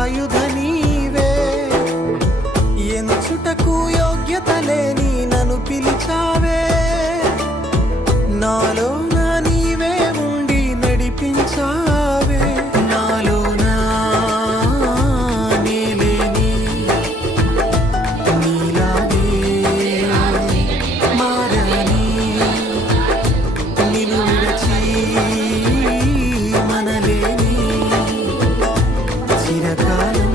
ఆయుధ నీవే. ఎంచుటకు యోగ్యత లేని నన్ను పిలిచావే, నాలో నీవే ఉండి నడిపించావే. నాలోనా నీలేని నీలాగే మారని, నిన్ను విడచి మనలేని చిరకాలం